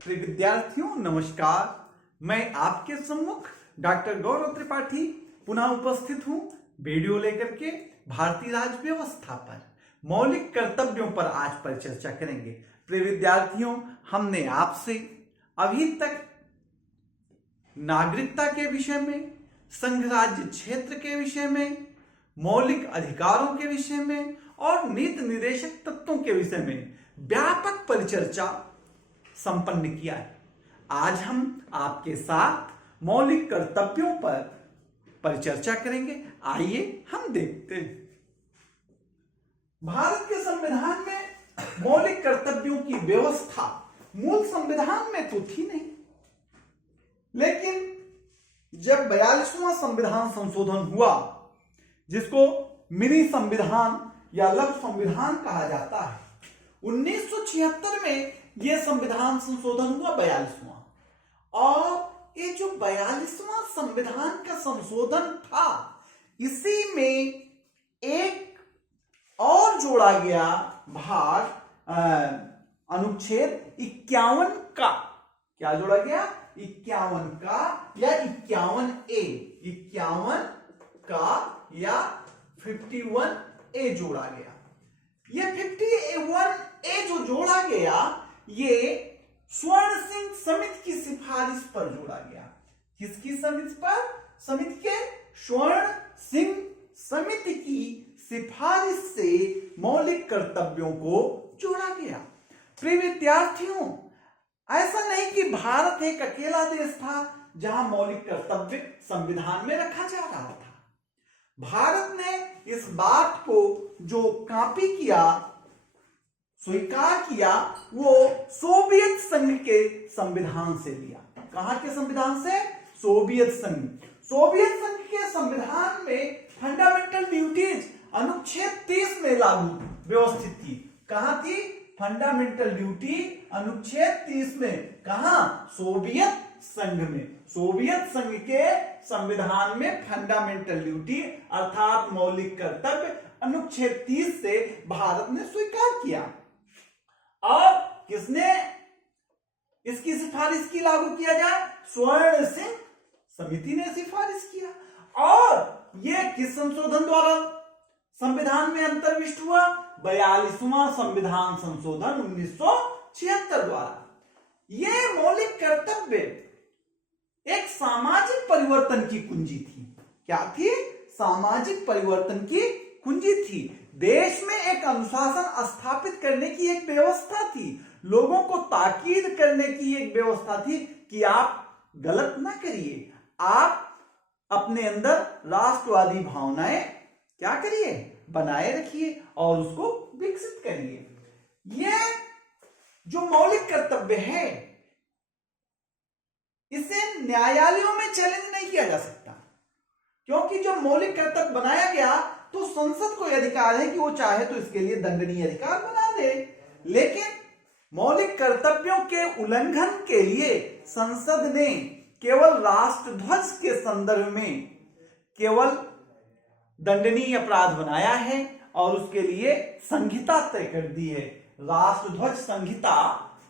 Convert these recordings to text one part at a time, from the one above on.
प्रिय विद्यार्थियों नमस्कार। मैं आपके सम्मुख डॉक्टर गौरव त्रिपाठी पुनः उपस्थित हूं वीडियो लेकर के भारतीय राज्य व्यवस्था पर मौलिक कर्तव्यों पर आज पर चर्चा करेंगे। प्रिय विद्यार्थियों, हमने आपसे अभी तक नागरिकता के विषय में, संघ राज्य क्षेत्र के विषय में, मौलिक अधिकारों के विषय में और नीति निर्देशक तत्वों के विषय में व्यापक परिचर्चा संपन्न किया है। आज हम आपके साथ मौलिक कर्तव्यों पर परिचर्चा करेंगे। आइए हम देखते हैं। भारत के संविधान में मौलिक कर्तव्यों की व्यवस्था मूल संविधान में तो थी नहीं, लेकिन जब 42वां संविधान संशोधन हुआ, जिसको मिनी संविधान या लघु संविधान कहा जाता है, 1976 में यह संविधान संशोधन हुआ 42वां। और ये जो 42वां संविधान का संशोधन था, इसी में एक और जोड़ा गया भाग अनुच्छेद 51 का। क्या जोड़ा गया? 51 का या 51A, 51 का या 51A जोड़ा गया। ये 51A जो जोड़ा गया, ये स्वर्ण सिंह समिति की सिफारिश पर जोड़ा गया। किसकी समिति पर? समिति के स्वर्ण सिंह समिति की सिफारिश से मौलिक कर्तव्यों को जोड़ा गया। प्रिय विद्यार्थियों, ऐसा नहीं कि भारत एक अकेला देश था जहां मौलिक कर्तव्य संविधान में रखा जा रहा था। भारत ने इस बात को जो कॉपी किया, स्वीकार किया, वो सोवियत संघ के संविधान से लिया। कहां के संविधान से? सोवियत संघ। सोवियत संघ के संविधान में फंडामेंटल ड्यूटीज अनुच्छेद 30 में लागू व्यवस्थित थी। कहां थी? फंडामेंटल ड्यूटी अनुच्छेद 30 में। कहां? सोवियत संघ में। सोवियत संघ के संविधान में फंडामेंटल ड्यूटी अर्थात मौलिक कर्तव्य अनुच्छेद 30 से भारत ने स्वीकार किया। और किसने इसकी सिफारिश की, लागू किया जाए? स्वर्ण सिंह समिति ने सिफारिश किया। और यह किस संशोधन द्वारा संविधान में अंतर्विष्ट हुआ? 42वां संविधान संशोधन 1976 द्वारा। यह मौलिक कर्तव्य एक सामाजिक परिवर्तन की कुंजी थी। क्या थी? सामाजिक परिवर्तन की कुंजी थी। देश में एक अनुशासन स्थापित करने की एक व्यवस्था थी। लोगों को ताकीद करने की एक व्यवस्था थी कि आप गलत ना करिए, आप अपने अंदर राष्ट्रवादी भावनाएं क्या करिए? बनाए रखिए और उसको विकसित करिए। यह जो मौलिक कर्तव्य है, इसे न्यायालयों में चैलेंज नहीं किया जा सकता, क्योंकि जो मौलिक कर्तव्य बनाया गया तो संसद को अधिकार है कि वो चाहे तो इसके लिए दंडनीय अधिकार बना दे। लेकिन मौलिक कर्तव्यों के उल्लंघन के लिए संसद ने केवल राष्ट्रध्वज के संदर्भ में केवल दंडनीय अपराध बनाया है और उसके लिए संहिता तय कर दी है। राष्ट्रध्वज संहिता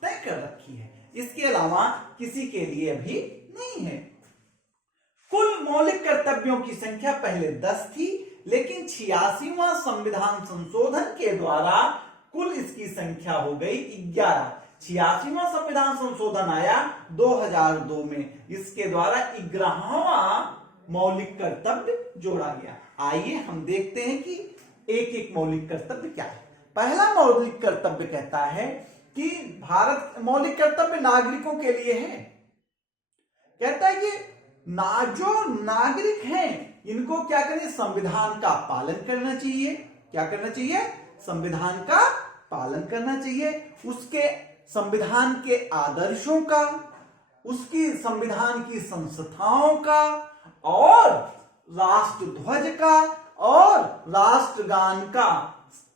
तय कर रखी है, इसके अलावा किसी के लिए अभी नहीं है। कुल मौलिक कर्तव्यों की संख्या पहले 10 थी, लेकिन 86वां संविधान संशोधन के द्वारा कुल इसकी संख्या हो गई 11। 86वां संविधान संशोधन आया 2002 में। इसके द्वारा 11वां मौलिक कर्तव्य जोड़ा गया। आइए हम देखते हैं कि एक एक मौलिक कर्तव्य क्या है। पहला मौलिक कर्तव्य कहता है कि भारत मौलिक कर्तव्य नागरिकों के लिए है। कहता है कि जो नागरिक हैं, इनको क्या करें? संविधान का पालन करना चाहिए। क्या करना चाहिए? संविधान का पालन करना चाहिए। उसके संविधान के आदर्शों का, उसकी संविधान की संस्थाओं का और राष्ट्रध्वज का और राष्ट्रगान का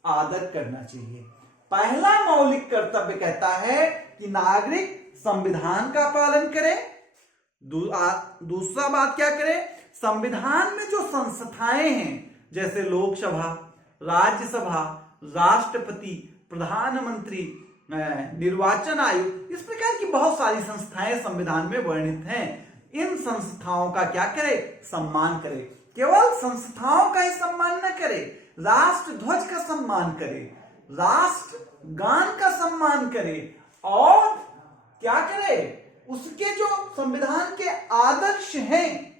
आदर करना चाहिए। पहला मौलिक कर्तव्य कहता है कि नागरिक संविधान का पालन करे। दूसरा बात क्या करे? संविधान में जो संस्थाएं हैं, जैसे लोकसभा, राज्यसभा, राष्ट्रपति, प्रधानमंत्री, निर्वाचन आयोग, इस प्रकार की बहुत सारी संस्थाएं संविधान में वर्णित हैं। इन संस्थाओं का क्या करे? सम्मान करे। केवल संस्थाओं का ही सम्मान न करे, राष्ट्र ध्वज का सम्मान करे, राष्ट्र गान का सम्मान करे, और क्या करे? उसके जो संविधान के आदर्श हैं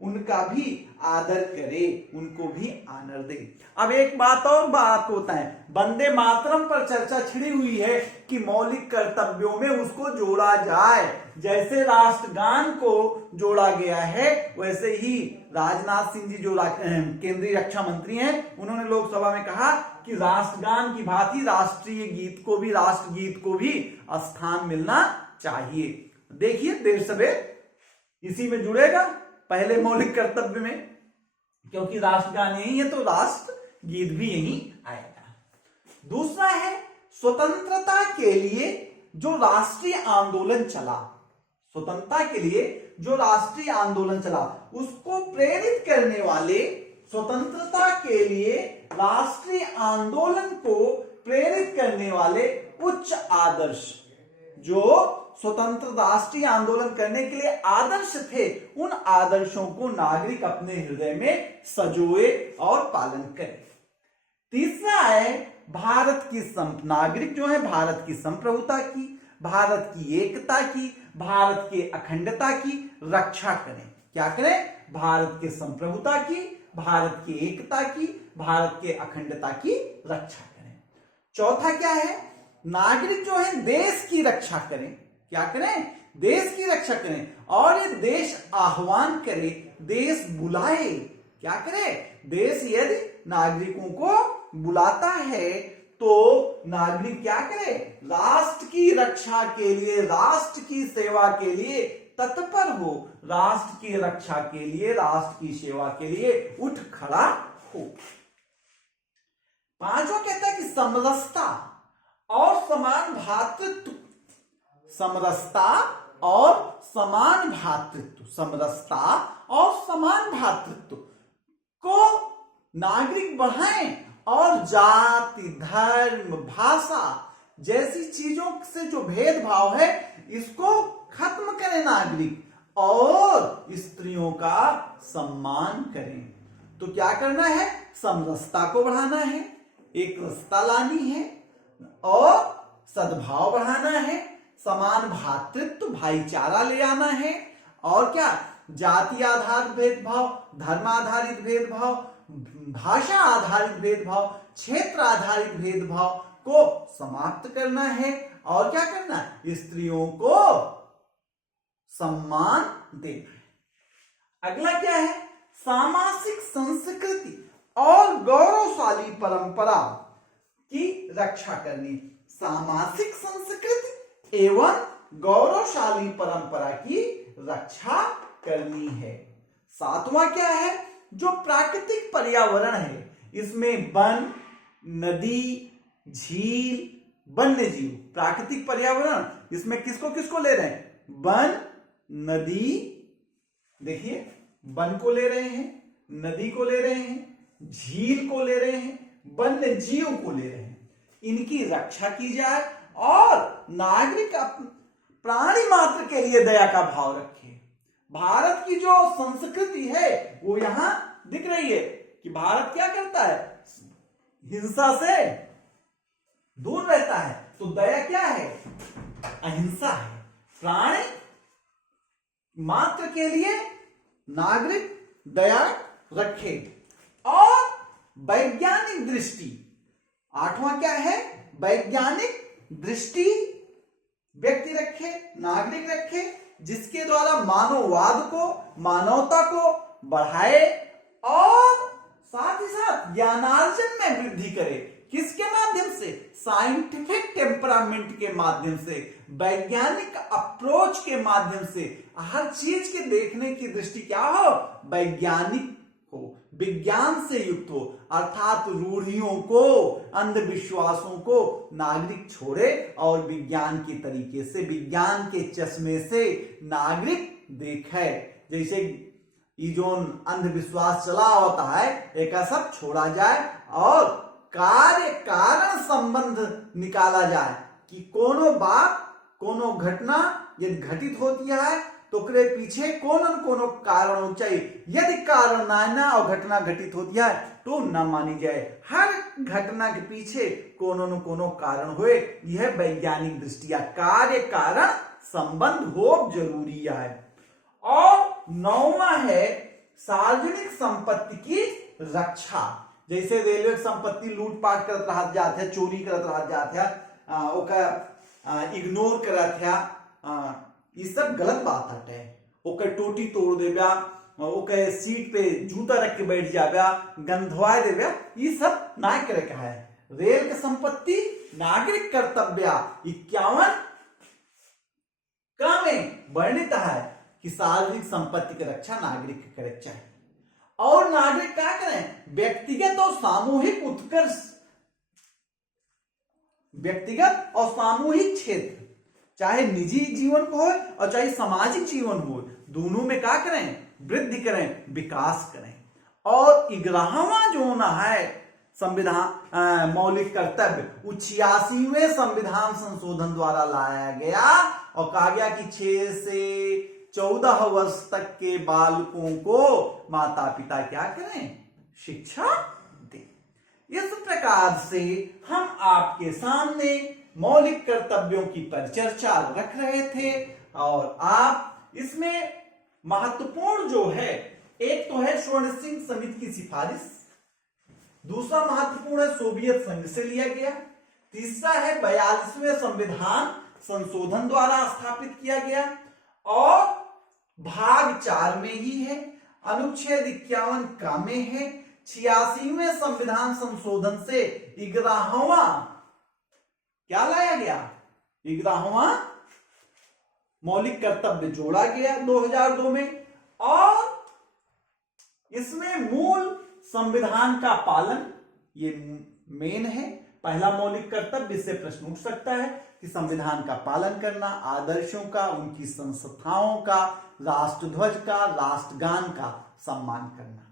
उनका भी आदर करे, उनको भी आनर दे। अब एक बात और बात होता है, वंदे मातरम पर चर्चा छिड़ी हुई है कि मौलिक कर्तव्यों में उसको जोड़ा जाए। जैसे राष्ट्रगान को जोड़ा गया है, वैसे ही राजनाथ सिंह जी जो केंद्रीय रक्षा मंत्री हैं, उन्होंने लोकसभा में कहा कि राष्ट्रगान की भांति राष्ट्रीय गीत को भी, राष्ट्रगीत को भी स्थान मिलना चाहिए। देखिए देर सवेर इसी में जुड़ेगा, पहले मौलिक कर्तव्य में, क्योंकि राष्ट्रगान यही है तो राष्ट्र गीत भी यही आएगा। दूसरा है स्वतंत्रता के लिए जो राष्ट्रीय आंदोलन चला, स्वतंत्रता के लिए जो राष्ट्रीय आंदोलन चला उसको प्रेरित करने वाले, स्वतंत्रता के लिए राष्ट्रीय आंदोलन को प्रेरित करने वाले उच्च आदर्श, जो स्वतंत्र राष्ट्रीय आंदोलन करने के लिए आदर्श थे, उन आदर्शों को नागरिक अपने हृदय में सजोए और पालन करें। तीसरा है भारत की नागरिक जो है भारत की संप्रभुता की, भारत की एकता की, भारत के अखंडता की रक्षा करें। क्या करें? भारत के संप्रभुता की, भारत की एकता की, भारत के अखंडता की रक्षा करें। चौथा क्या है? नागरिक जो है देश की रक्षा करें। क्या करें? देश की रक्षा करें, और ये देश आह्वान करे, देश बुलाए। क्या करे? देश यदि नागरिकों को बुलाता है तो नागरिक क्या करे? राष्ट्र की रक्षा के लिए, राष्ट्र की सेवा के लिए तत्पर हो, राष्ट्र की रक्षा के लिए, राष्ट्र की सेवा के लिए उठ खड़ा हो। पांचवा कहता है कि समरसता और समान भातृत्व, समरसता और समान भातृत्व, समरसता और समान भातृत्व को नागरिक बढ़ाएं, और जाति, धर्म, भाषा जैसी चीजों से जो भेदभाव है इसको खत्म करें नागरिक, और स्त्रियों का सम्मान करें। तो क्या करना है? समरसता को बढ़ाना है, एक रसता लानी है, और सद्भाव बढ़ाना है, समान भातृत्व, भाईचारा ले आना है, और क्या? जाति आधारित भेदभाव, धर्म आधारित भेदभाव, भाषा आधारित भेदभाव, क्षेत्र आधारित भेदभाव को समाप्त करना है, और क्या करना है? स्त्रियों को सम्मान देना है। अगला क्या है? सामाजिक संस्कृति और गौरवशाली परंपरा की रक्षा करनी, सामाजिक संस्कृति एवं गौरवशाली परंपरा की रक्षा करनी है। सातवां क्या है? जो प्राकृतिक पर्यावरण है, इसमें वन, नदी, झील, वन्य जीव, प्राकृतिक पर्यावरण, इसमें किसको किसको ले रहे हैं? वन, नदी, देखिए वन को ले रहे हैं, नदी को ले रहे हैं, झील को ले रहे हैं, वन्य जीव को ले रहे हैं, इनकी रक्षा की जाए, और नागरिक प्राणी मात्र के लिए दया का भाव रखे। भारत की जो संस्कृति है वो यहां दिख रही है कि भारत क्या करता है? हिंसा से दूर रहता है। तो दया क्या है? अहिंसा है। प्राणी मात्र के लिए नागरिक दया रखे। और वैज्ञानिक दृष्टि, आठवां क्या है? वैज्ञानिक दृष्टि व्यक्ति रखे, नागरिक रखे, जिसके द्वारा मानववाद को, मानवता को बढ़ाए, और साथ ही साथ ज्ञानार्जन में वृद्धि करे। किसके माध्यम से? साइंटिफिक टेम्परामेंट के माध्यम से, वैज्ञानिक अप्रोच के माध्यम से। हर चीज के देखने की दृष्टि क्या हो? वैज्ञानिक हो, विज्ञान से युक्त हो, अर्थात रूढ़ियों को, अंधविश्वासों को नागरिक छोड़े, और विज्ञान के तरीके से, विज्ञान के चश्मे से नागरिक देखे। जैसे ये जो अंधविश्वास चला होता है, एक सब छोड़ा जाए और कार्य कारण संबंध निकाला जाए। कि कोनो बात कोनो घटना यदि घटित होती है तो ओकरे पीछे कोनो न कोनो कारण हो चाहिए। यदि कारण ना और घटना घटित होती है तो न मानी जाए। हर घटना के पीछे कोनो न कोनो कारण होए, यह वैज्ञानिक दृष्टिया कार्य कारण संबंध हो जरूरी है। और 9वां है सार्वजनिक संपत्ति की रक्षा। जैसे रेलवे संपत्ति लूटपाट करत रहा जाते, चोरी करत रहा जाते, ओकर इग्नोर करत है, ये सब गलत बात हटे। ओकर टोटी तोड़ देबा, ओकर सीट पे जूता रख के बैठ जाबा, गंधवा देबा, ये सब ना करे का है। रेल के संपत्ति नागरिक कर्तव्य 51 का में वर्णित है कि सार्वजनिक संपत्ति की रक्षा नागरिक के करे चाहिए। और नागरिक क्या करें? व्यक्तिगत और सामूहिक उत्कर्ष, व्यक्तिगत और सामूहिक क्षेत्र, चाहे निजी जीवन को हो और चाहे सामाजिक जीवन हो, दोनों में क्या करें? वृद्धि करें, विकास करें। और 11वां जो ना है संविधान मौलिक कर्तव्य, 86वें संविधान संशोधन द्वारा लाया गया और कहा गया कि 6 से 14 वर्ष तक के बालकों को माता पिता क्या करें? शिक्षा दें। इस प्रकार से हम आपके सामने मौलिक कर्तव्यों की परिचर्चा रख रहे थे और आप इसमें महत्वपूर्ण जो है, एक तो है स्वर्ण सिंह समिति की सिफारिश, दूसरा महत्वपूर्ण है सोवियत संघ से लिया गया, तीसरा है 42वें संविधान संशोधन द्वारा स्थापित किया गया और भाग 4 में ही है, अनुच्छेद 51 का में है, 86वें संविधान संशोधन से 11वां क्या लाया गया? 11वां मौलिक कर्तव्य जोड़ा गया 2002 में। और इसमें मूल संविधान का पालन ये मेन है। पहला मौलिक कर्तव्य, इससे प्रश्न उठ सकता है कि संविधान का पालन करना, आदर्शों का, उनकी संस्थाओं का, राष्ट्रध्वज का, राष्ट्रगान का सम्मान करना।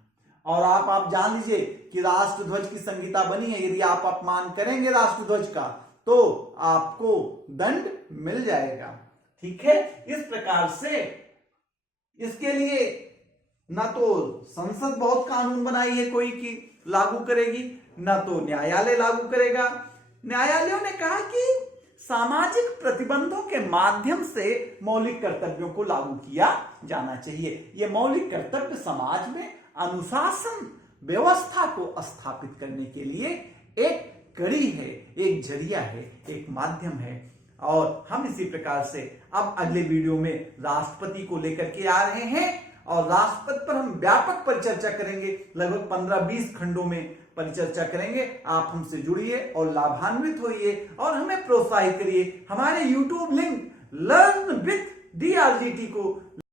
और आप जान लीजिए कि राष्ट्रध्वज की संहिता बनी है, यदि आप अपमान करेंगे राष्ट्रध्वज का तो आपको दंड मिल जाएगा। ठीक है, इस प्रकार से इसके लिए ना तो संसद बहुत कानून बनाई है कोई की लागू करेगी, ना तो न्यायालय लागू करेगा। न्यायालयों ने कहा कि सामाजिक प्रतिबंधों के माध्यम से मौलिक कर्तव्यों को लागू किया जाना चाहिए। ये मौलिक कर्तव्य समाज में अनुशासन व्यवस्था को स्थापित करने के लिए एक कड़ी है, एक जरिया है, एक माध्यम है। और हम इसी प्रकार से अब अगले वीडियो में राष्ट्रपति को लेकर के आ रहे हैं और राष्ट्रपति पर हम व्यापक परिचर्चा करेंगे, लगभग 15-20 खंडों में परिचर्चा करेंगे। आप हमसे जुड़िए और लाभान्वित होइए और हमें प्रोत्साहित करिए। हमारे YouTube link learn with DRGT को